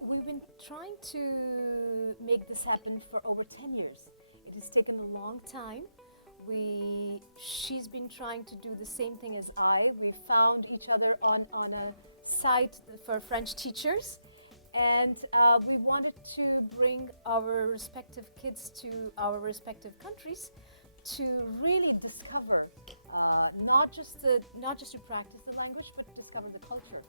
We've been trying to make this happen for over 10 years. It has taken a long time. She's been trying to do the same thing as I. We found each other on a site for French teachers, and we wanted to bring our respective kids to our respective countries to really discover not just to practice the language, but discover the culture.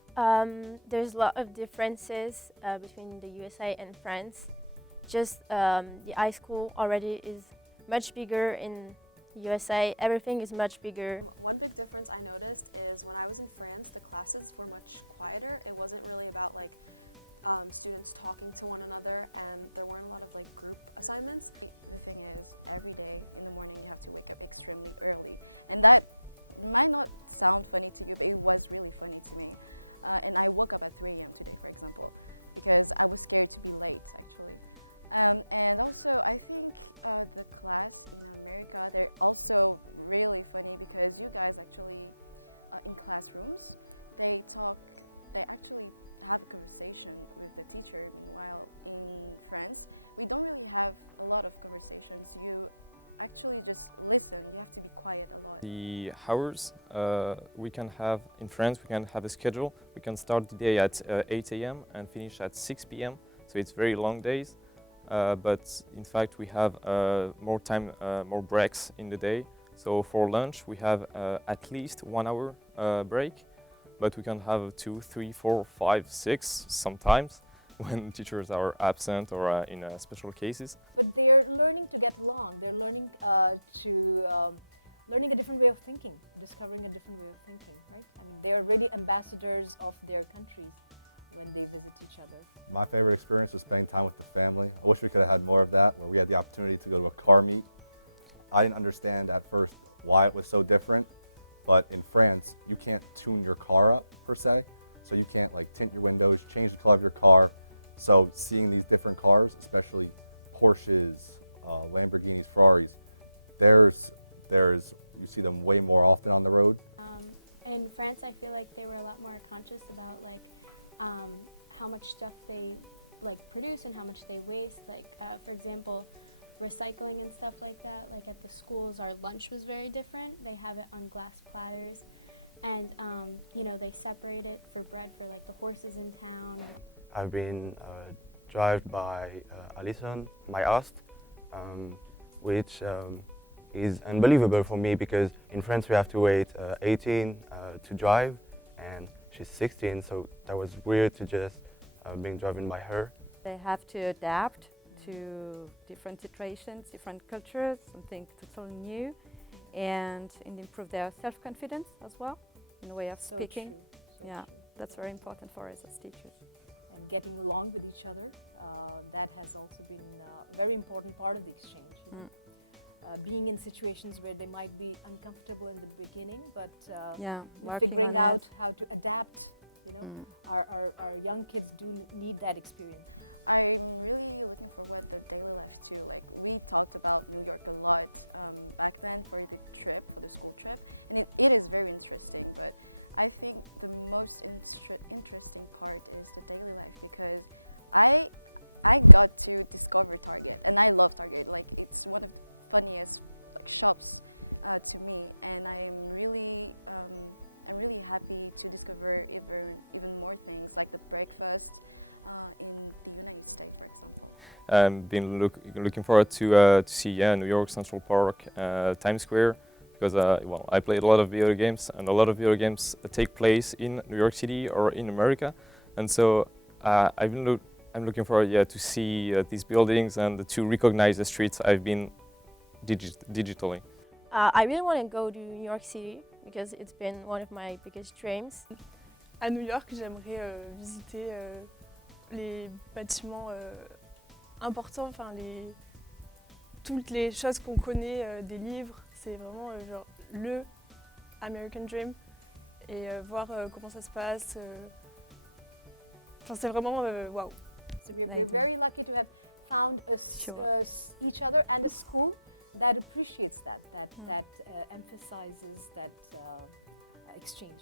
There's a lot of differences between the USA and France. Just the high school already is much bigger in USA. Everything is much bigger. One big difference I noticed is when I was in France, the classes were much quieter. It wasn't really about like students talking to one another, and there weren't a lot of like group assignments. The thing is, every day in the morning you have to wake up extremely early, and that might not sound funny to you, but it was really funny to me. And I woke up at 3 a.m. today, for example, because I was scared to be late, actually. And also, I think the class in America, they're also really funny because you guys actually, in classrooms, they actually have a conversation with the teacher. Meanwhile, in France, we don't really have a lot of conversations. You actually just listen. You have to be quiet a lot. The hours we can have in France, we can have a schedule. We can start the day at 8 a.m. and finish at 6 p.m. So it's very long days. But in fact, we have more time, more breaks in the day. So for lunch, we have at least 1 hour break. But we can have 2, 3, 4, 5, 6 sometimes when teachers are absent or in special cases. But they're learning to get along. They're learning learning a different way of thinking, discovering a different way of thinking, right? I mean, they're really ambassadors of their countries when they visit each other. My favorite experience was spending time with the family. I wish we could have had more of that, where we had the opportunity to go to a car meet. I didn't understand at first why it was so different. But in France, you can't tune your car up, per se. So you can't like tint your windows, change the color of your car. So seeing these different cars, especially Porsches, Lamborghinis, Ferraris, you see them way more often on the road. In France, I feel like they were a lot more conscious about like how much stuff they like produce and how much they waste. Like for example, recycling and stuff like that. Like at the schools, our lunch was very different. They have it on glass platters, and you know, they separate it for bread for like the horses in town. I've been driven by Alison, my host, which is unbelievable for me because in France we have to wait 18 to drive, and she's 16, so that was weird to just being driven by her. They have to adapt to different situations, different cultures, something totally new, and improve their self-confidence as well in the way of speaking. Yeah, that's very important for us as teachers. And getting along with each other, that has also been a very important part of the exchange. You know? Being in situations where they might be uncomfortable in the beginning, but figuring out how to adapt. You know, our young kids do need that experience. I'm really looking forward to the daily life too. Like we talked about New York a lot back then for the trip, for the school trip, and it is very interesting. But I think the most interesting part is the daily life because I got to discover Target, and I love Target. Like it's one of the funniest like shops to me, and I'm really happy to discover even more things like the breakfast. In the United States, for example. Been looking forward to see New York Central Park, Times Square, because well, I played a lot of video games, and a lot of video games take place in New York City or in America, and so I'm looking forward to see these buildings and to recognize the streets I've been digitally. I really want to go to New York City because it's been one of my biggest dreams. À New York, j'aimerais visiter les bâtiments importants, enfin toutes les choses qu'on connaît des livres. C'est vraiment genre le American Dream et voir comment ça se passe. Enfin, c'est vraiment wow. So we're very lucky to have found each other and a school that appreciates that emphasizes that exchange.